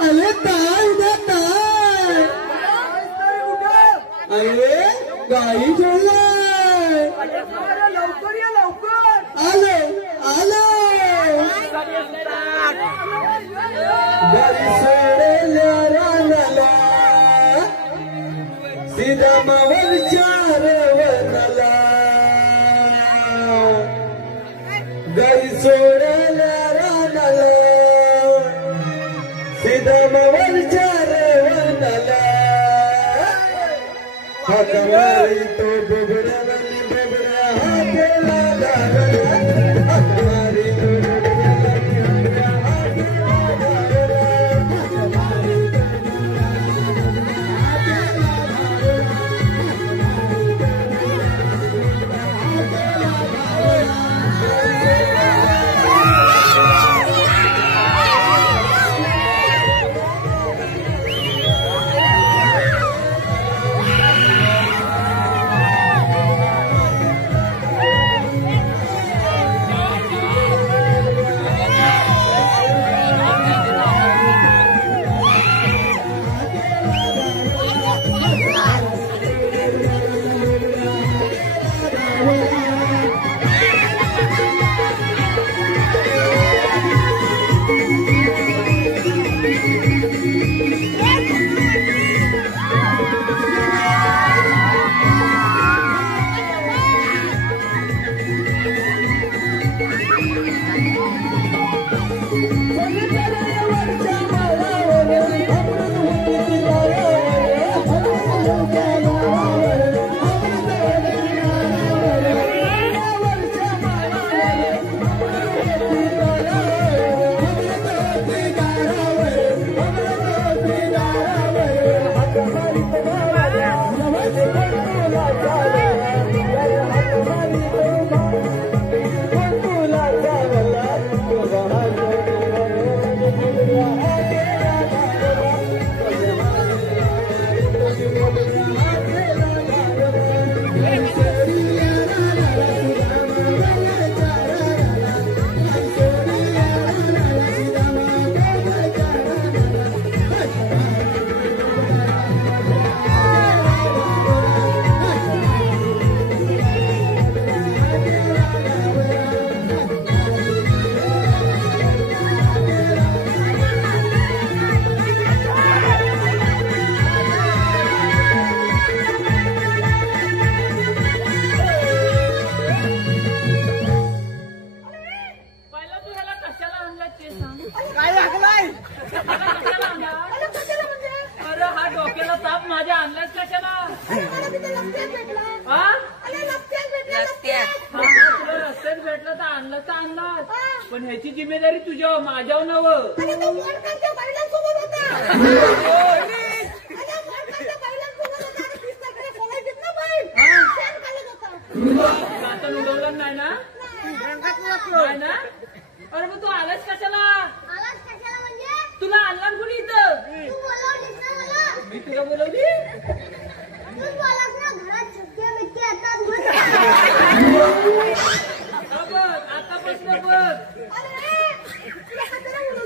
अरे ताई द्या ताई अरे गाई ठेवलाय लवकर या लवकर आलो आलो घरी सोडल्या रानाला सीधा मावल चार वनाला घरी सोडल्या रानाला सीधा मावल चार वनाला हात मारी तो बुबड्यावानी बुबड्या हातेला दारला हात मारी तो बुबड्यावानी बुबड्या हातेला दारला हात मारी तो बुबड्यावानी हातेला पण ह्याची जिम्मेदारी तुझ्यावर माझ्यावर नवं आता उडवलं नाही ना अरे मग तू आलास कशाला तुला आणला कोणी इथं मी तुला बोलवली आतापासून बघ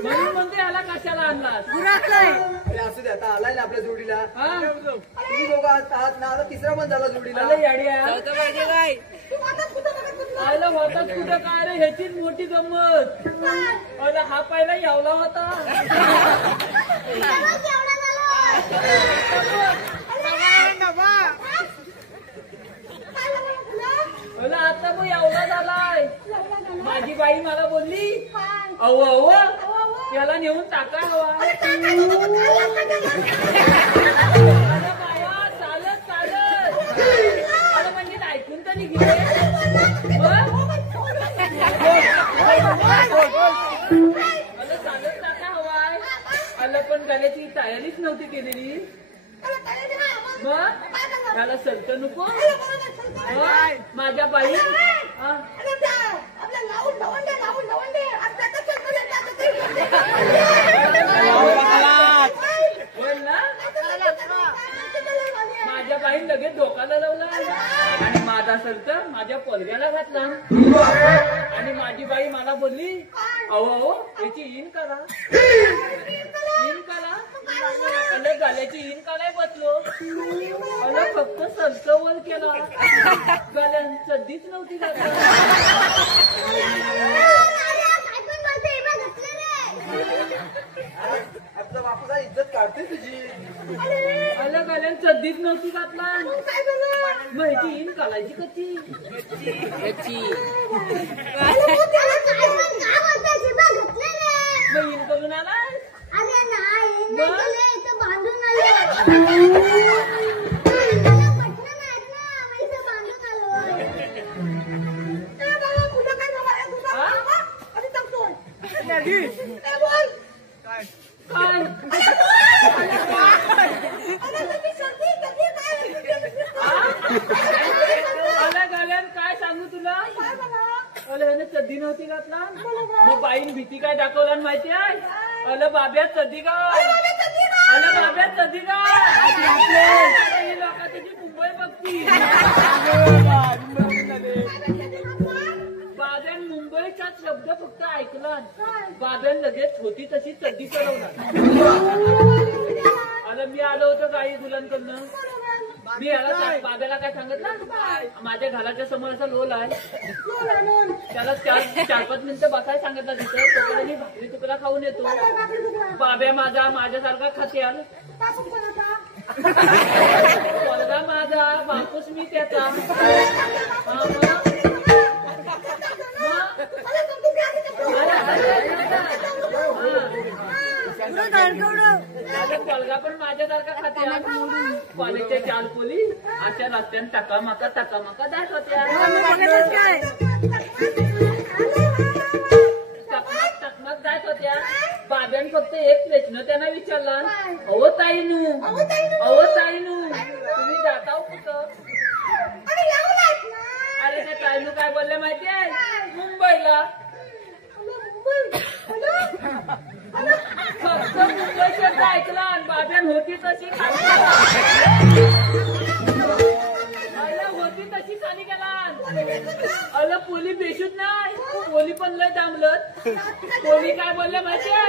म्हणून म्हणते याला कशाला आणलास असू दे आता आलाय ना आपल्या जोडीला तुम्ही दोघं आहात ना आता तिसरा पण झाला जोडीला आयला होताच कुठं काय रे ह्याचीच मोठी गंमत अला हा पहिला यावला होता आता मग एवढा झालाय माझी बाई मला बोलली अव अव त्याला नेऊन टाका हवा चालत चालत मला म्हणजे ऐकून तरी घे मला चालत टाका हवाय आलं पण गल्याची तयारीच नव्हती केलेली मग त्याला सलत नको माझ्या बाई माझ्या बाईन लगेच डोकाला लावला आणि माझा सलत माझ्या पोलग्याला घातला आणि माझी बाई मला मला बोलली अहो याची इन करा अरे गाल्याची इन कराय बसलो अरे फक्त संतवर केला गाल्यान सद्धीच नव्हती आपला बापूला इज्जत काढते तुझी. अरे गाल्यान सद्धीच नव्हती घातला माहिती इन करायची कच्ची मग इन करून आलाय काय सांगू तुला अरे चड्डी नव्हती घातला मग बाईन भीती काय दाखवला माहिती आहे अरे बाब्यात चड्डी का अरे बाब्यात चड्डी का लोक तुझी मुंबई बघती बाब्यान मुंबईचा शब्द फक्त ऐकला बाब्यान लगेच होती तशी चड्डी चढवणार अरे मी आलो होतो काही गुलांकडनं मी याला बाब्याला काय सांगितलं माझ्या घराच्या समोर असा लोल आहे त्याला 4-5 मिनिटं बसायला सांगितलं तिथं मी भाकरी तुकडा खाऊन येतो बाब्या माझ्यासारखा खात्याल पोरगा माझा बापूस मी त्याचा पलगा पण माझ्यासारखा खात्या कॉलेजच्या 4 पोली अशा रस्त्यात टकामाका दाट होत्या टकमक दाट होत्या बाब्यान फक्त एक प्रश्न त्यांना विचारला अहो ताईनू तुम्ही जाताव कुठं अरे त्या ताईनू काय बोलले माहितीये मुंबईला फक्त मुंबई शब्द ऐकला आणि बाब्यान होती तशी खाली गेला अल पोली बेशूत नाही पोली पण लय दामलत पोली काय बोलले माहितीये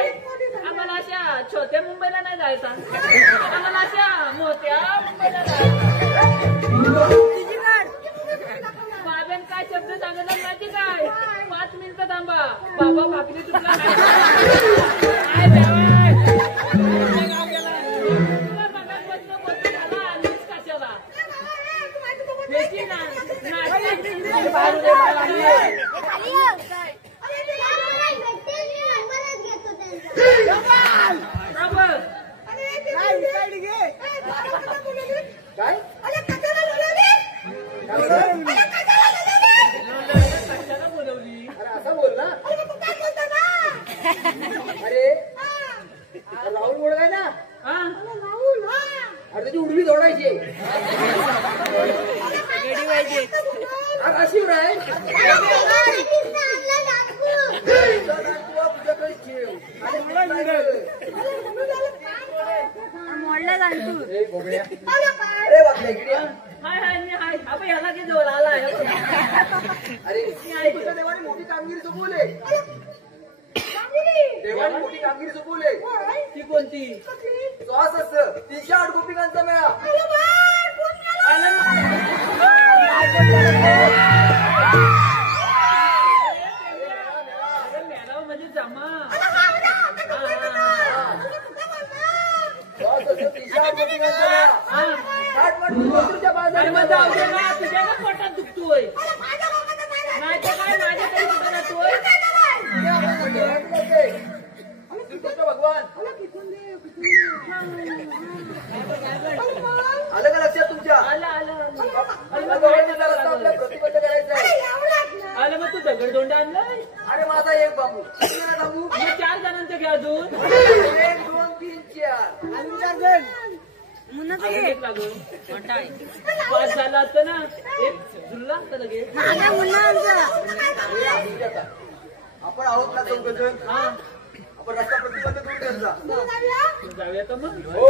आम्हाला अशा छोट्या मुंबईला नाही जायचा आम्हाला अशा मोठ्या मुंबईला बाब्यान काय शब्द सांगितला माहिती काय 5 मिनिटं थांबा बाबा भाकरी तुला बोलवली अरे असं बोल ना. अरे राहुल बोल काय ना अरे त्याची उडवी जोडायची अशी आहे याला की जोड आला अरे देवाने मोठी कामगिरी सोपवले देवाने मोठी कामगिरी सोपवले ती कोणती श्वास असत 308 गोपिकांचा मेळा मेळावा म्हणजे जमा श्वास असत 308 गोपिकांचा मेळा तुझ्या ना पोटात दुखतोय नाही तर काय माझ्या काही कुठं राहतोय भगवान आलं का लक्षात तुमच्या प्रतिबद्ध करायचं आलं मग तू दगडधोंड आणलाय अरे माझा एक बाबू सांगू 4 जणांचं घ्या अजून 1 2 3 4 पाच झाला असतं ना एक झुलला असतं लगेच आपण आहोत ना चौघजण हा आपण रस्ता प्रतिबंध करून त्यांचा जाऊया तर मग हो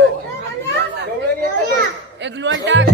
एक लोट टाक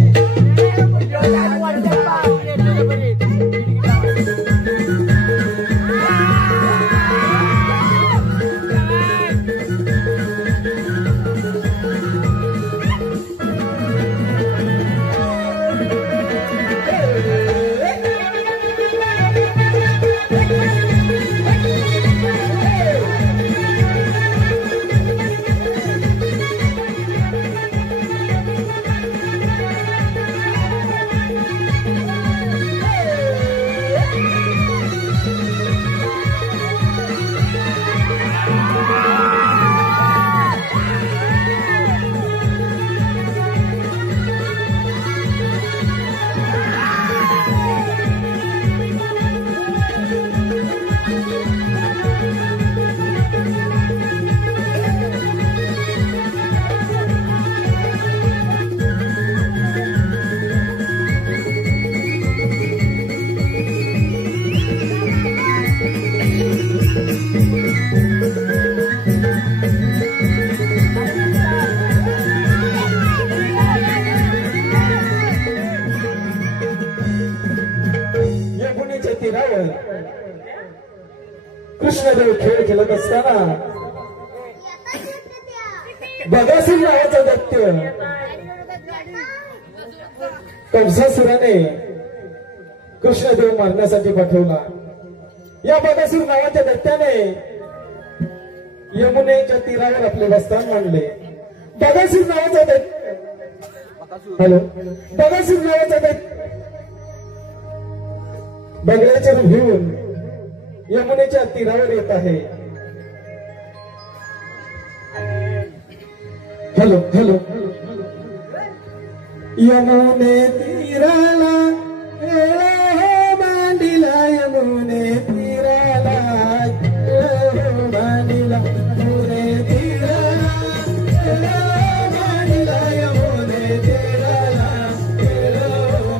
कृष्णदेव खेळ खेळत असताना बगासूर नावाचा दैत्य कंसासुराने कृष्णदेव मारण्यासाठी पाठवला. या बगासूर नावाच्या दैत्याने यमुनेच्या तीरावर आपले बस्तान मांडले. बगासूर नावाचा दैत्य बगासूर नावाचा दैत्य बगड्याचे रूप घेऊन यमुनेच्या तीरावर येत आहे. हॅलो हॅलो यमुने तीराला मांडिला यमुने तीराला मांडिला यमुने तीराला मांडिला यमुने तीराला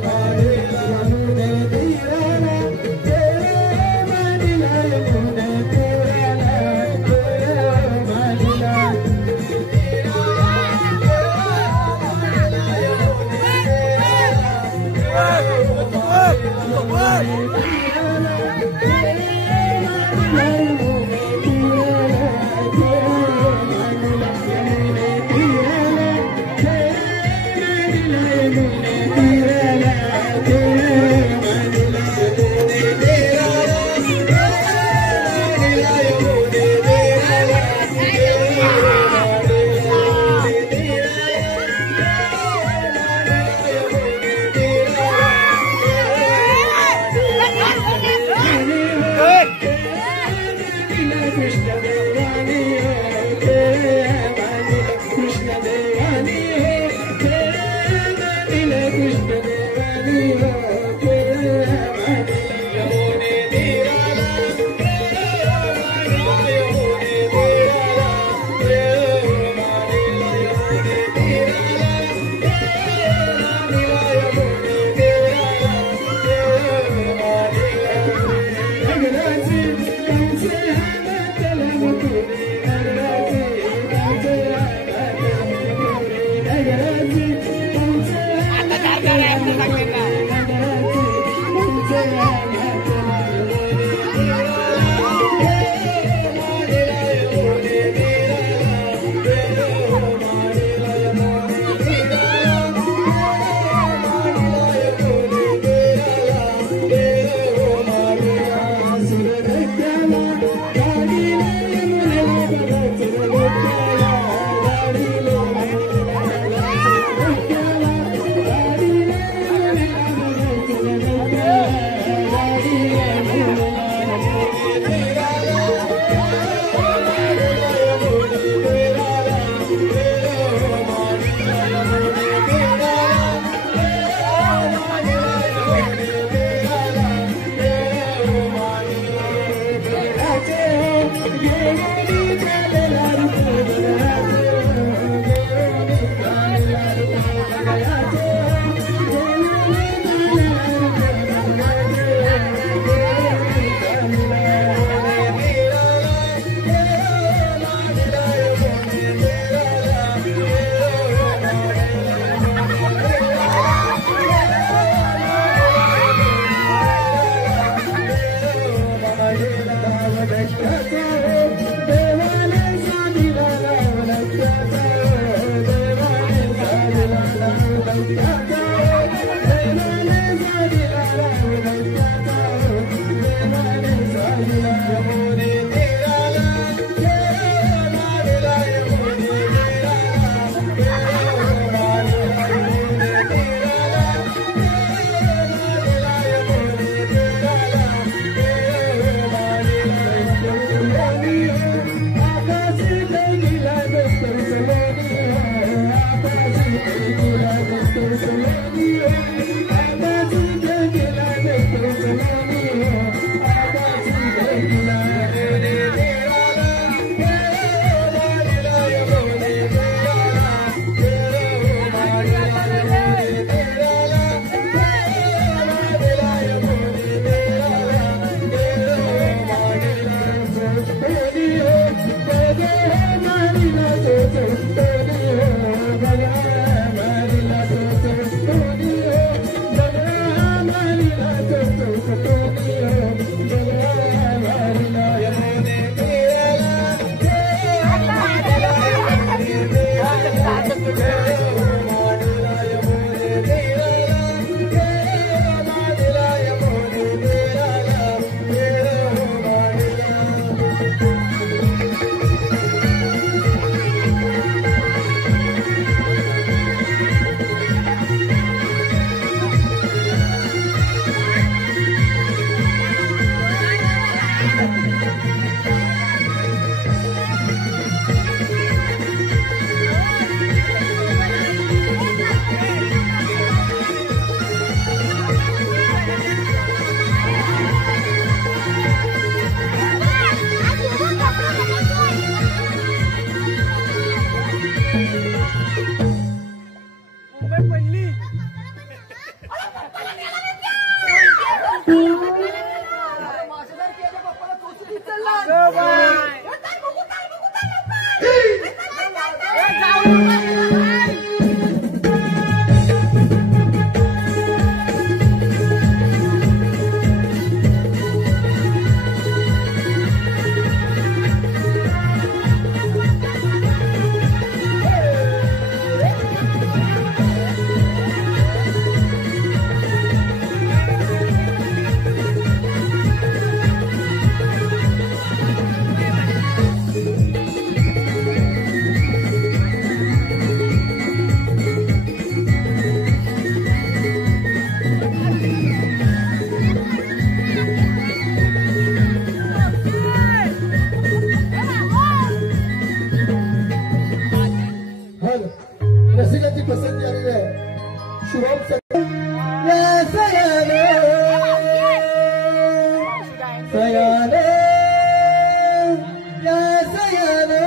मांडिला यमुने तीराला मांडिला यमुने तीराला मांडिला Thank you. रसिकाची पसंती आलेली आहे. शुभम सयाने सयाने या सयाने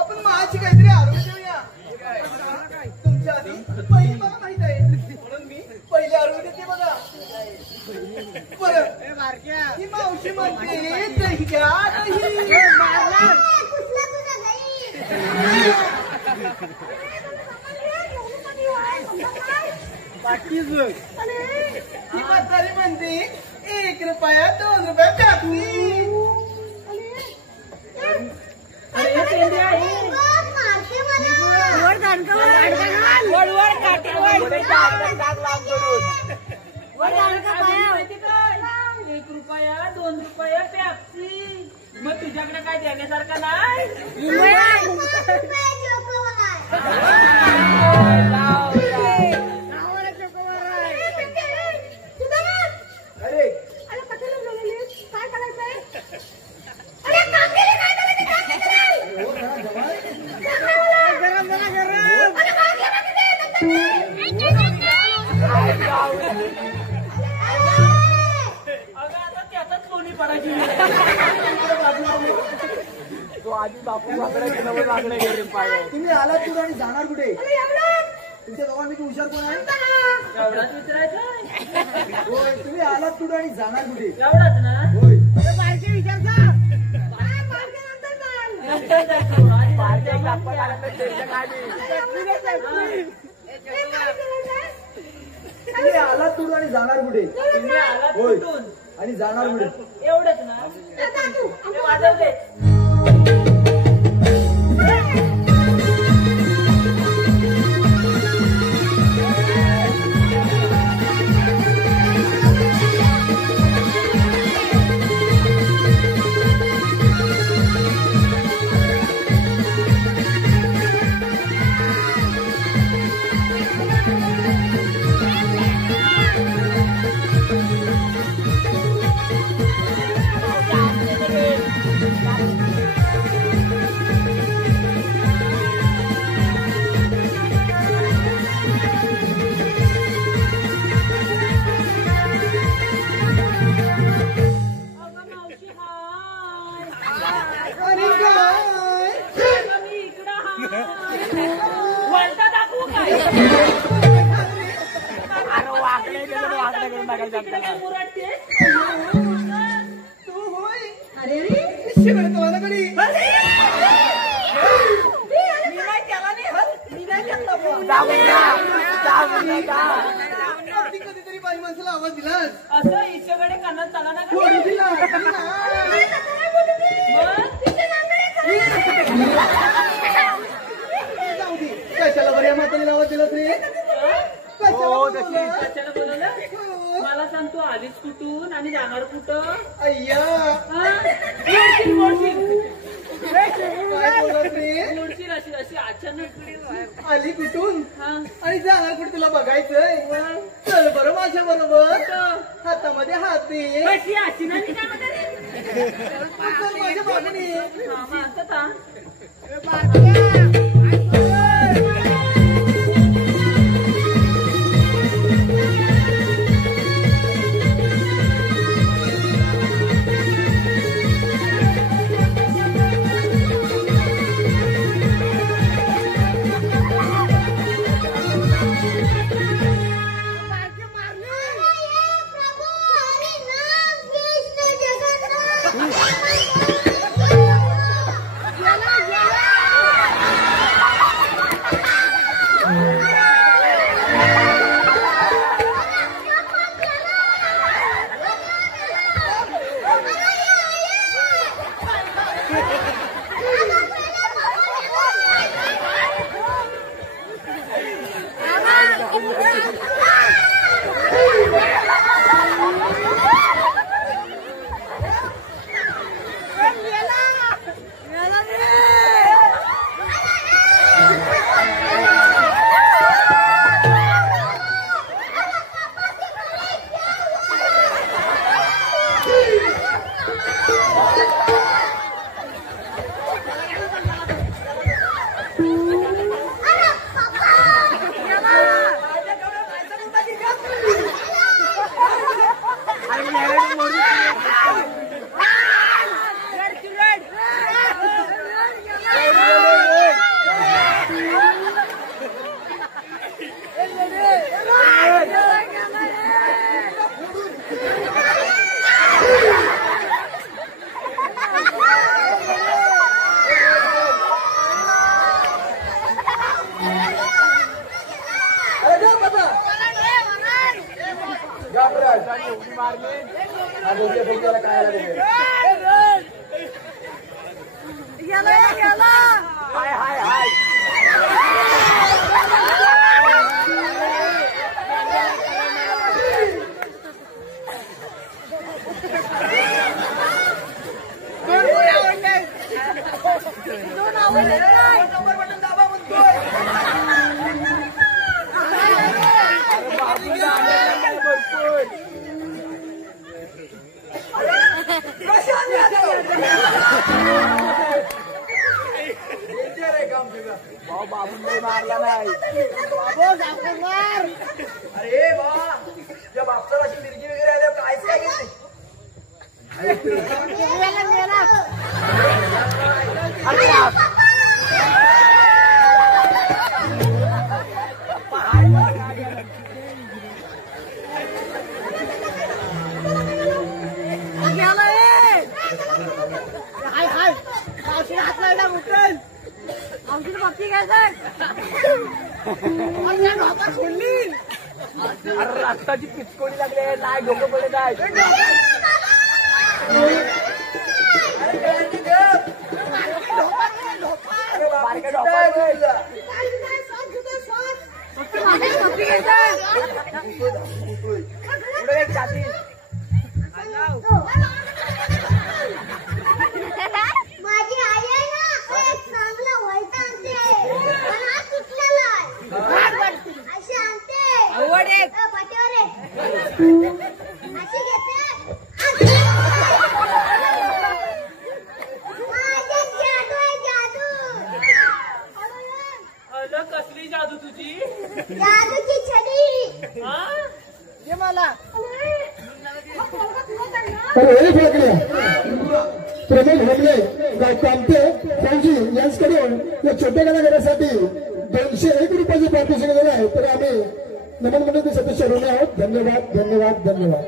आपण माझी काहीतरी आरोग्य देऊया. तुमच्या आधी पहिली मला माहित आहे म्हणून मी पहिले आरोग्य देते बघा. बरं ही मावशी म्हणते दही घ्या ही म्हातारी म्हणते 1 रुपया 2 रुपया टाकली. ₹1 ₹2 पॅप्सी. मग तुझ्याकडे काय देण्यासारखं नाही. गरम पडायची. तो आधी बापू वाकडे गेला वाकडे गेले पाय. तुम्ही आलात कुठे आणि जाणार कुठे? तुमच्या दोघांपैकी हुशार कोण आहे? एवढाच विचारायचं. होय, तुम्ही आलात कुठे आणि जाणार कुठे? एवढाच ना. होय. नंतर जायचं. आणि बारक्या नंतर गप्पा मग मारत त्यांच्या गावी. हा. तुम्ही आलात कुठे आणि जाणार कुठे? तुम्ही आलात होय. कुठून? आणि जाणार कुठे? एवढंच ना. ते वाजवते. कधीतरी बाई माणसाला आवाज दिलास असं इच्छेकडे कानात चाला ना. जाऊ दे. कशाला बऱ्या म्हातारीला आवाज दिलास रे? कशाला बोलवलं? मला सांग तू आलीस कुठून आणि जाणार कुठं? अय्या मोडशील मोडशील काय बोलत रे? मोडशील अशी अशी अचानक आली कुठून हा. आणि जाणार कुठे तुला बघायचंय? चल बरं माझ्या बरोबर. हातामध्ये हात दे. कशी अशी ना ती काय म्हणते? चल माझ्या बाजूने. हा, मग आता का? मारला नाही अरे बा जब आपल्याला अशी मिरची वगैरे आल्या काहीच काय घेत नाही रक्ताची पिचकोडी लागली नाही डोकं पडत आहे माझी आई आहे ना एक चांगला वैता आणते पण हा तुटलेला आहे अशी आणते पाठीवर अशी घेते जादू आहे जादू कसली जादू तुझी जादूची छडी ये मला प्रमोद हमले गाव कामते फौजी यांच्याकडून या छोट्या कलाकारासाठी 201 रुपयाची पारितोषिक दिलं आहे तर आम्ही नमन मंडळासाठी शरण आहोत धन्यवाद धन्यवाद धन्यवाद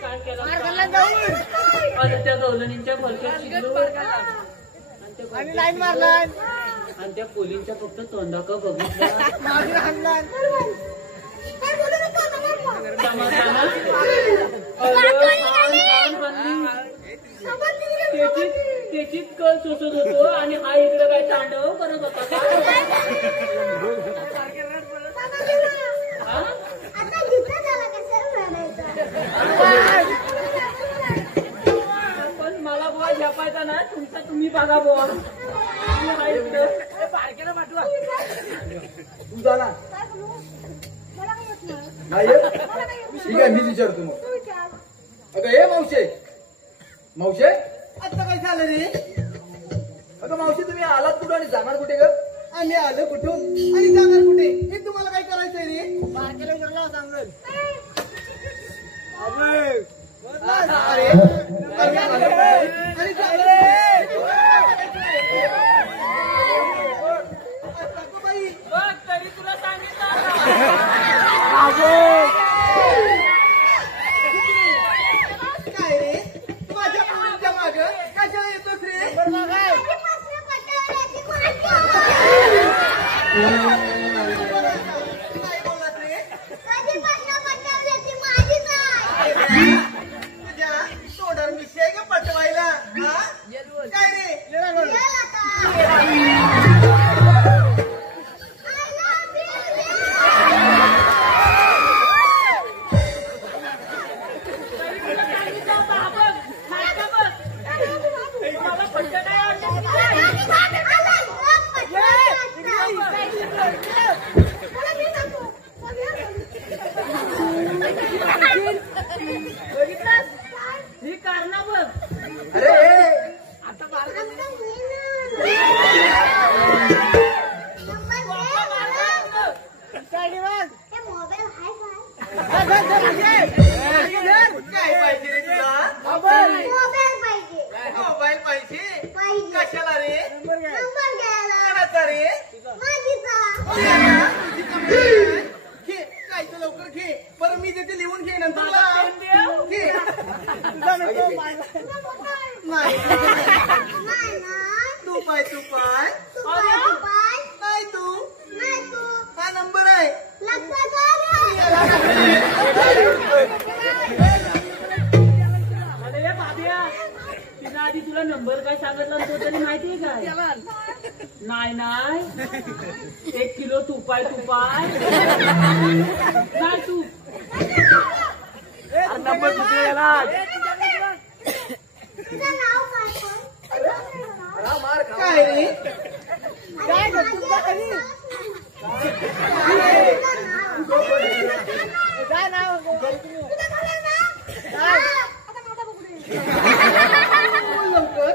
काय केलं त्या गवलनींच्या फलक्यात शिकलो आणि लाईन मारला आणि त्या पोलींच्या फक्त तोंडाका बघितलं माझी हाणला त्याचीच कळ सोसत होतो आणि हा इकडे काय तांडव करत होता आता जिथं झाला कसं म्हणायचं पण मला बुवा झेपायचा ना तुमचा तुम्ही बघा बुवा हा इकडं बारकेला पाठवा तू जा ना मला काय येत नाही नाही येत? ठीक आहे मी विचारतो मग अगं हे मावशे मावशे आता काय झालं रे अगं मावशी तुम्ही आलात कुठं आणि जाणार कुठे ग आम्ही आलो कुठून आणि जाणार कुठे हे तुम्हाला काय करायचंय रे बारकेला विचारला सांगल अरे आणि जाणार बाई बघ तरी तुला सांगितलं काय रे माझ्या मुलीच्या माग कशाला येतोस रे कधीपासून पटवण्याची माझी काय बोललास रे कधीपासून पटवण्याची माझीच आहे तुझ्या तोंडावर मिशी आहे का पटवायला हा? काय रे चल आता मला फटका काय आवडलं ही कारण बघ अरे आता बारका मोबाईल हाय काय पाहिजे रे तुला मोबाईल पाहिजे मोबाईल पाहिजे पाहिजे कशाला रे नंबर घ्यायला कोणाचा रे माझीचा घे काय तर लवकर घे बरं मी देते लिहून घे नंतर मला लाव. पेन देव. घे नाही नाही ना तू पाय तू पाय नाही तू नाही तू हा नंबर आहे लक्षात अरे हे बाब्या तिनं आधी तुला नंबर काय सांगितला तो तरी माहितीये काय नाही नाही 1 किलो तुपाय नाही तू नंबर तुझ्या तुझं नाव काय पण काय रे काय तुझं नाव बोल लवकर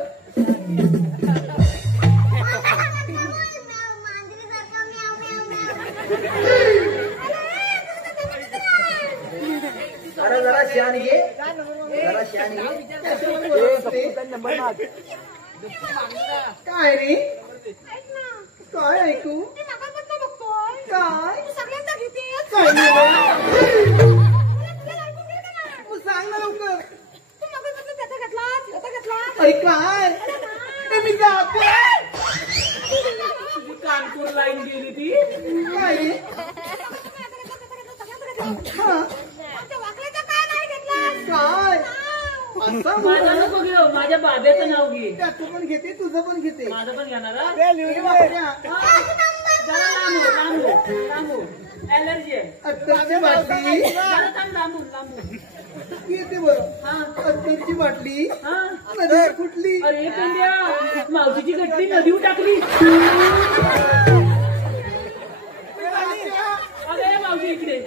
मांजरीसारखा म्याव म्याव म्याव अरे जरा शान घे जरा शान घे काय रे काय ऐकू काय काय नाही मग सांग ना लवकर अरे काय ए, मी जाते कानपूर लाईन गेली ती काय रे? हा, काय असं माझं नको घेऊ माझ्या बाब्याचं नाव घे त्याचं पण घेते तुझं पण घेते माझं पण घेणार हा? ए, बापऱ्या. जरा लांबू ऍलर्जी आहे अत्तरची बाटली जरा थांब लांबून येते बरं हा अत्तरची बाटली हा नदीवर फुटली अरे पेंड्या मावशीची गटली नदीवर टाकली अरे मावशी इकडे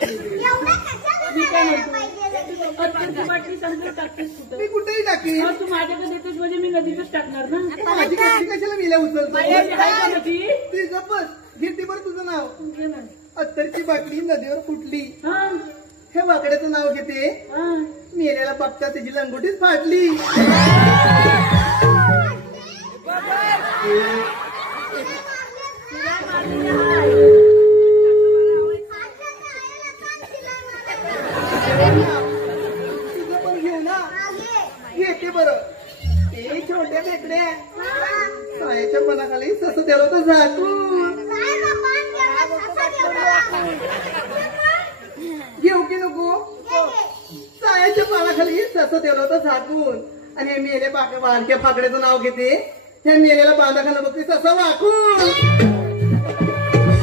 मी काय म्हणतो अत्तरची बाटली समजून टाकतेस मी कुठं कुठेही टाकी तू माझ्याकडे देतेस म्हणजे मी नदीतच टाकणार ना माझी बाटली कशाला मिल्या उचलतो माझ्याकडे आहे का नदी? ती जपत घेते बरं तुझं नाव घे ना. अत्तरची बाटली नदीवर फुटली हा हे वाकड्याचं नाव घेते हा मेल्याला बघता त्याची लंगोटीच फाटली तुझं पण घेऊ ना घेते बरं ते छोट्या बेकड्या सायाच्या मनाखाली सस द्यायला तर झाकून घेऊ की नको सायाच्या पानाखाली सस द्यायला होतं झाकून आणि हे मेले बारक्या फाकड्याचं नाव घेते हे मेलेला बांधाखाना बघते ससा वाकून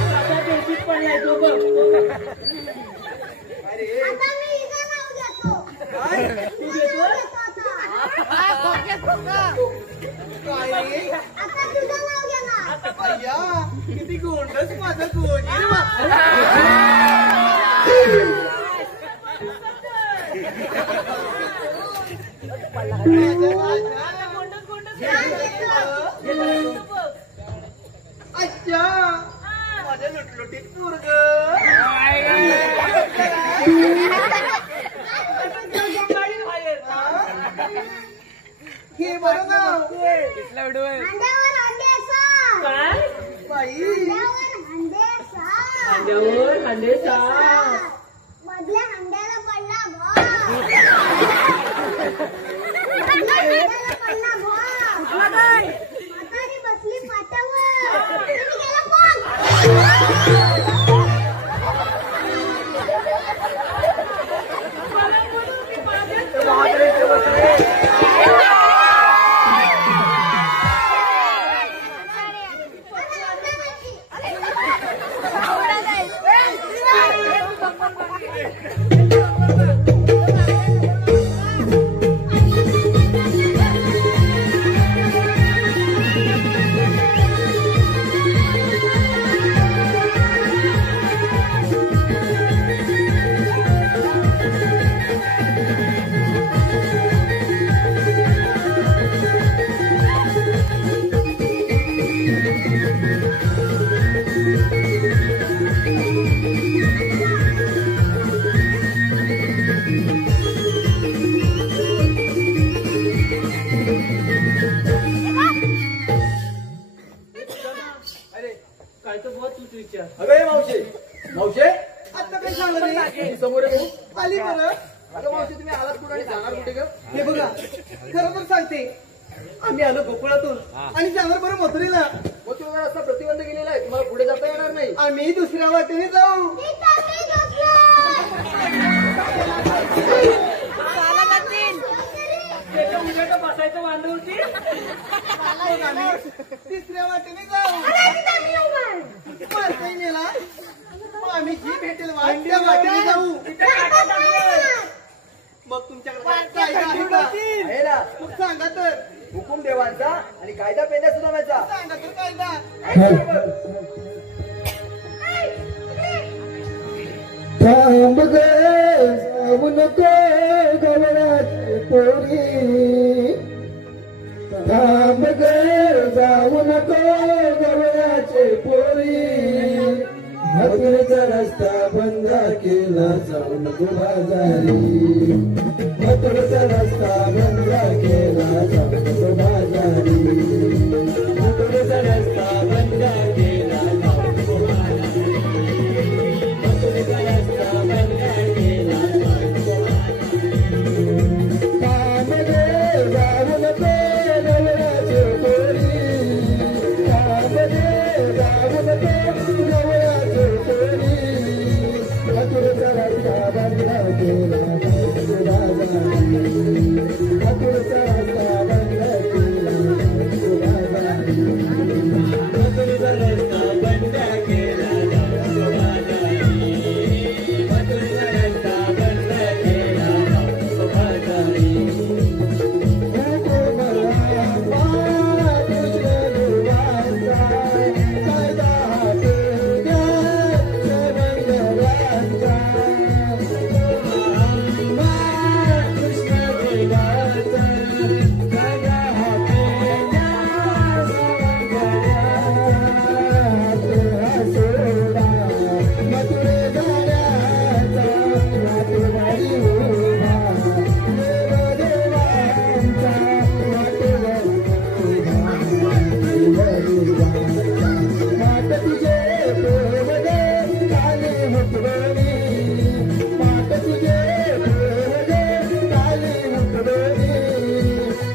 आता बेसिक पडलाय तो बघ तू घेतो काय रे? अय्या किती गोंडस माझा गोजी अच्छा माझ्या लुटलुटीत पोरग हे बरं ना काय बाई अंड्यावर अंडे मधल्या हंड्याला पडला म्हातारी बसली पाटावर गेला काय तर बहुत तूच विचार अगं हे मावशे मावशे आता काय झालं रे तुम्ही समोर आहे बघू. आली बरं अगं मावशे तुम्ही आलात कुठं आणि जाणार कुठे ग हे बघा खरं तर सांगते आम्ही आलो गोकुळातून आणि जाणार बरं मथुरेला मग तुम्ही असा प्रतिबंध केलेला आहे तुम्हाला पुढे जाता येणार नाही आम्ही दुसऱ्या वाटेने जाऊ त्याच्या उद्या बसायचं वांदवरती मग आम्ही तिसऱ्या वाटेने जाऊ मारता नेला मग आम्ही जी भेटेल वाट त्या वाटेने जाऊ मग तुमच्याकडे कायदा आहे का? आहे ना मग सांगा तर हुकुम देवांचा आणि कायदा पेंड्या सुनाव्याचा सांगा तर कायदा थांब ग जाऊ नको गवळाची पोरी थांब ग जाऊ नको गवळाची पोरी मथुरेचा रस्ता बंद केला जाऊ नको बाजारी मथुरेचा रस्ता बंद केला जाऊ नको बाजारी मथुरेचा रस्ता बंद केला जाऊ नको बाजारी मथुरेचा रस्ता बंद केला जाऊ नको बाजारी जाऊ नको नवऱ्याचे पोरी जाऊ नको नवऱ्याचे पोरी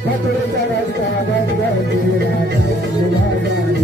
मथुरेचा रस्ता बंद केला जाऊ नको बाजारी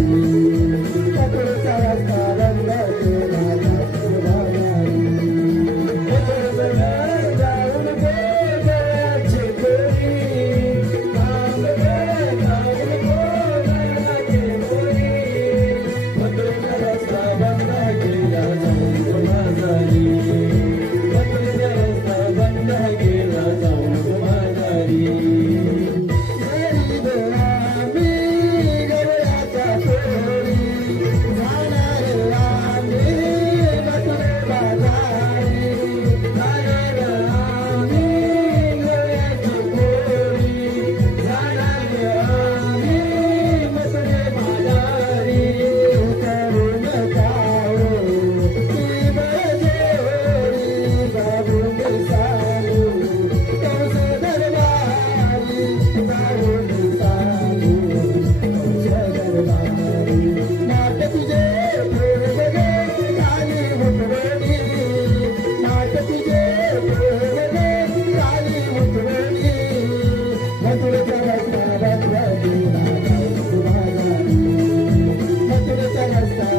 मथुरेचा रस्ता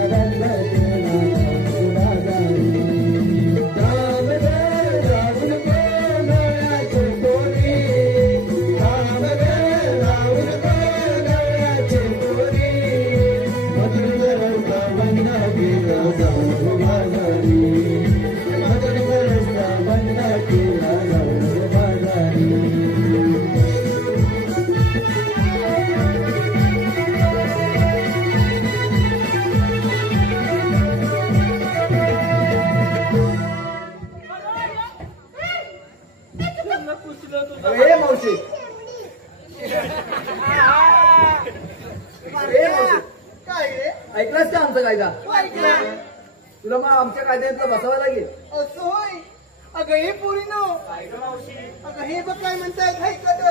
बंद केला जाऊ नको बाजारी मथुरेचा रस्ता बंद केला जाऊ नको बाजारी मथुरेचा रस्ता बंद केला जाऊ नको बाजारी ए मावशी काय रे ऐकलास का आमचा कायदा ऐकला तुला मग आमच्या कायद्यातलं बसावं लागेल असं होय अगं हे पोरी नो अगं हे बघ काय म्हणतायत ऐकत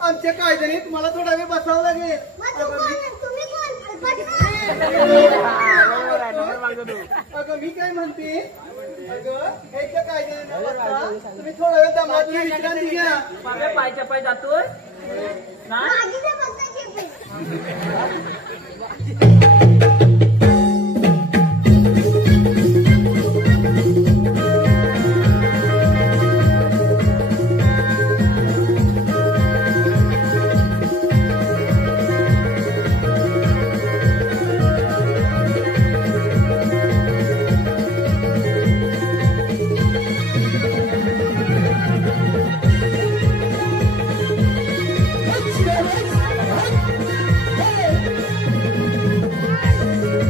आमच्या कायद्याने तुम्हाला थोडा वेळ बसावं लागेल तुम्ही कोण अगं मी काय म्हणते अगं ह्याच्या कायद्याने न बसता तुम्ही थोडा वेळ दमाची विश्रांती घ्या माझ्या पायच्या पाय जातोय ना माझी तर बसायची Hey!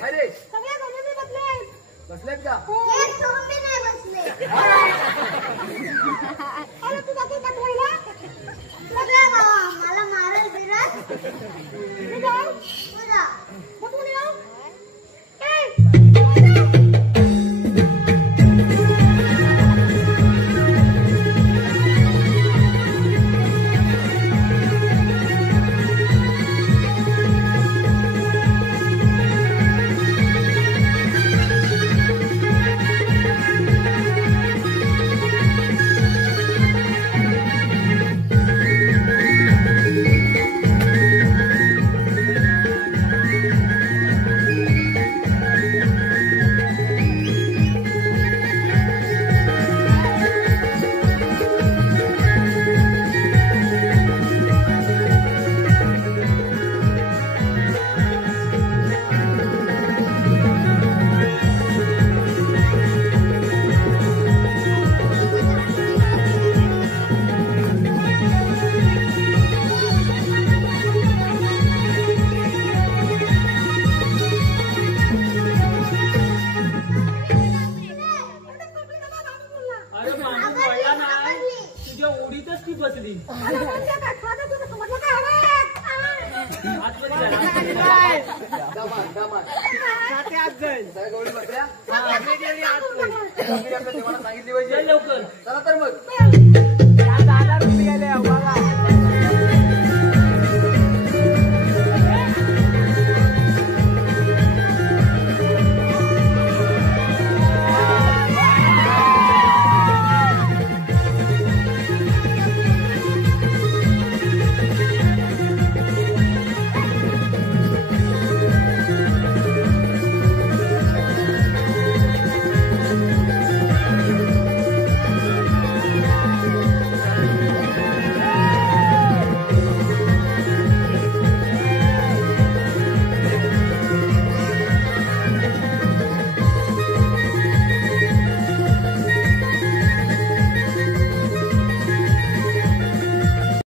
अरे बसलेत का मला मारल बिरत अरे माणूस वळला नाही तुझ्या उडीतच ती बसली गौरी बसल्या आपल्या देवाला सांगितली पाहिजे लवकर चला तर मग